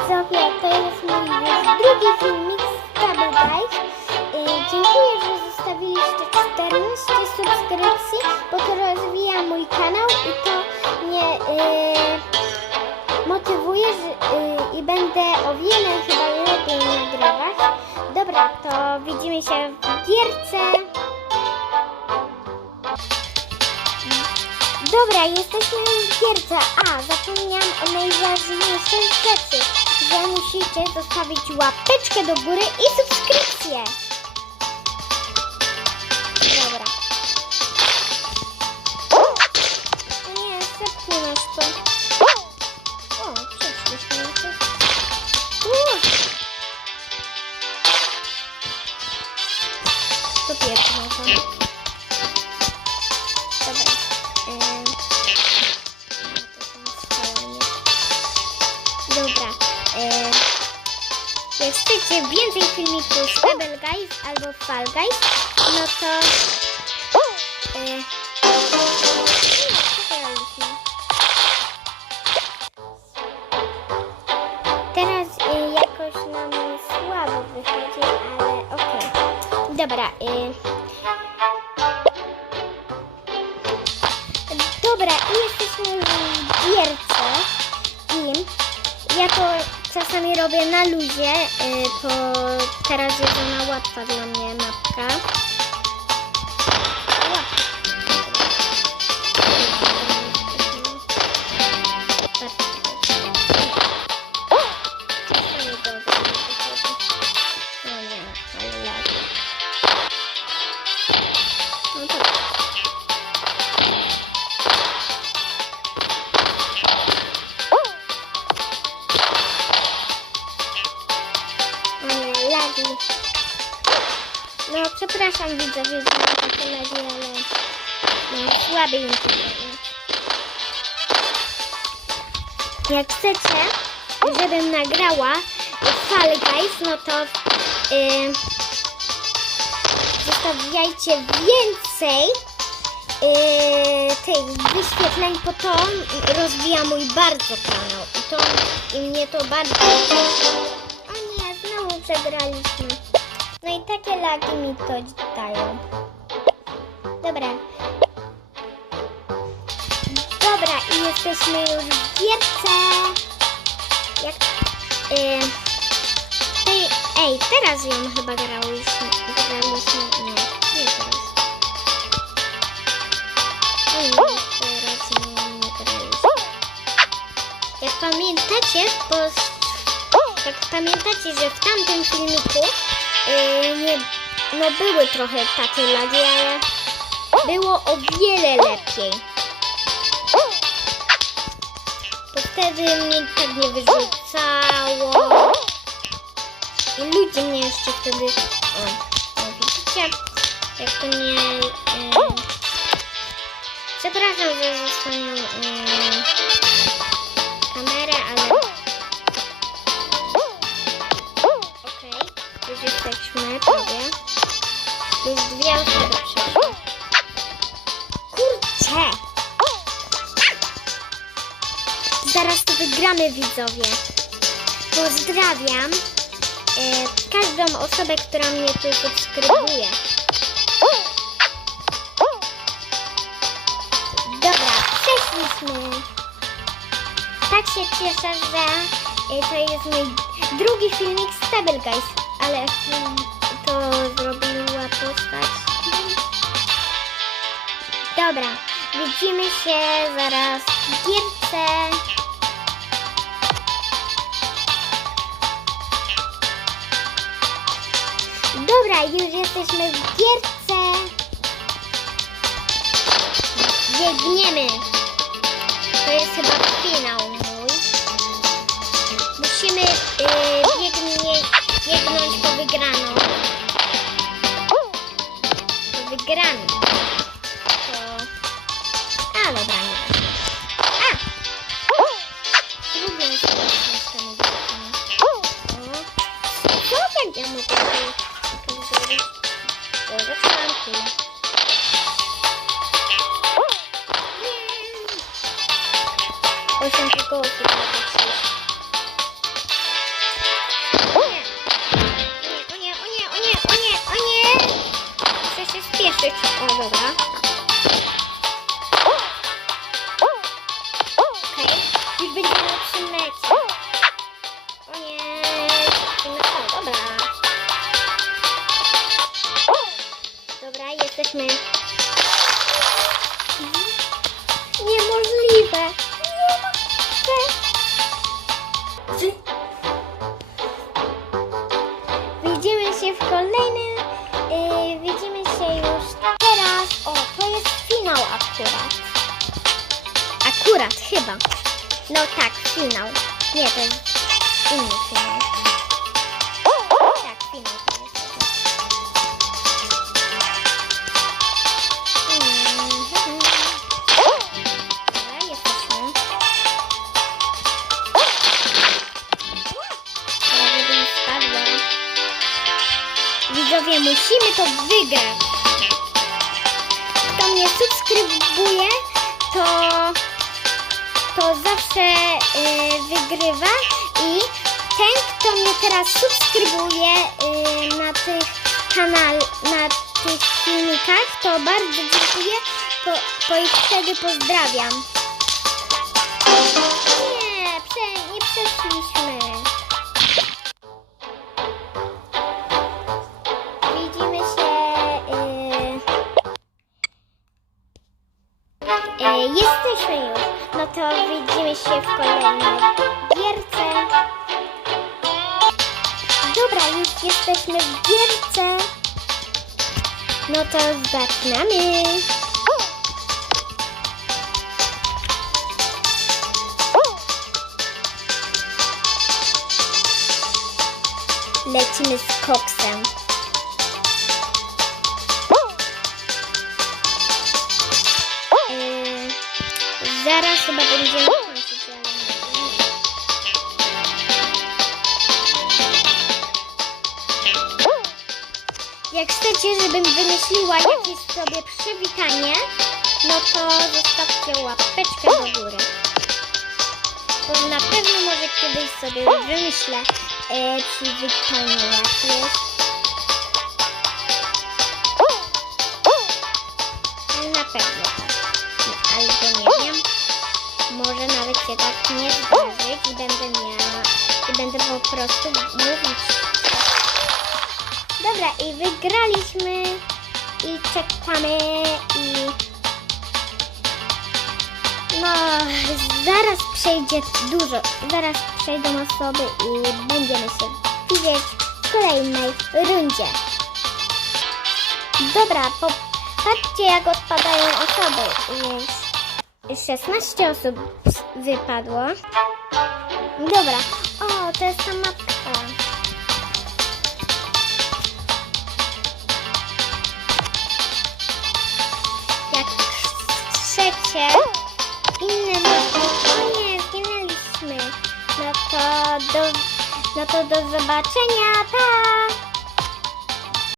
widzowie, to jest mój już drugi filmik z Double Guys. Y, Dziękuję, że zostawiliście 14 subskrypcji, bo to rozwija mój kanał i to mnie y, motywuje że, y, i będę o wiele chyba lepiej nagrywać. Dobra, to widzimy się w gierce. Dobra, jesteśmy w gierce. A, zapomniałam o najważniejszej rzeczy, że musicie zostawić łapeczkę do góry i subskrypcję. Dobra. Nie, zepchnij nas to. O, przeszliśmy już. To pierwszy chcecie więcej filmików z Pebble Guys albo Fall Guys, no to... E. Teraz e, jakoś nam słabo wychodzi, ale okej. Dobra. E, Dobra, i jesteśmy w gierce i ja to czasami robię na luzie, y, to teraz jest ona łatwa dla mnie mapka. Przepraszam widzowie za takie lagi, ale no, słaby internet. Jak chcecie, żebym nagrała Fall Guys, no to yy, zostawiajcie więcej yy, tych wyświetleń, bo to rozwija mój bardzo kanał i to i mnie to bardzo o nie, znowu przegraliśmy. No i takie lagi mi to dają. Dobra. Dobra, i jesteśmy już w gierce. Jak... Yy, ej, teraz ją chyba grałyśmy. Graliśmy. Nie, nie teraz. Ej, teraz nie, nie graliśmy. Jak pamiętacie, bo jak pamiętacie, że w tamtym filmiku yy, nie, no były trochę takie lagi, ale było o wiele lepiej. Bo wtedy mnie tak nie wyrzucało. I ludzie mnie jeszcze wtedy... O, no widzicie? Jak to mnie... Yy, przepraszam, że yy, Wygramy widzowie. Pozdrawiam e, każdą osobę, która mnie tu subskrybuje. Dobra, przeszliśmy. Tak się cieszę, że e, to jest mój drugi filmik z Table Guys, ale to zrobiła postać. Dobra, widzimy się zaraz w gierce. Dobra, już jesteśmy w gierce. Biegniemy. To jest chyba finał mój. Musimy yy, biegnie, biegnąć po wygraną. Po wygraną. zaczynam tu. Osiem tylko osób na to O nie, o nie, o nie, o nie, o nie! Muszę się spieszyć. O, dobra. Jesteśmy. Niemożliwe. Niemożliwe. Widzimy się w kolejnym. Yy, widzimy się już teraz. O, to jest finał akurat. Akurat, chyba. No tak, finał. Nie, to jest inny finał. Musimy to wygrać. Kto mnie subskrybuje, to, to zawsze y, wygrywa. I ten, kto mnie teraz subskrybuje y, na tych kanał, na tych filmikach, to bardzo dziękuję, to, to ich wtedy pozdrawiam. Widzimy się w kolejnej gierce. Dobra, już jesteśmy w gierce. No to zaczynamy. Lecimy z koksem. Yy, zaraz chyba będziemy Jak chcecie, żebym wymyśliła jakieś sobie przywitanie, no to zostawcie łapeczkę do góry. Bo na pewno może kiedyś sobie wymyślę e, przywitanie jakieś. Ale na pewno tak. No, Albo nie wiem. Może nawet się tak nie zdarzyć i będę miała, i będę po prostu mówić. I wygraliśmy i czekamy i no zaraz przejdzie dużo, zaraz przejdą osoby i będziemy się widzieć w kolejnej rundzie. Dobra, popatrzcie jak odpadają osoby. Już 16 osób wypadło. Dobra, o to jest ta mapka. Inne mapy, o nie, zginęliśmy. No to do, no to do zobaczenia, pa!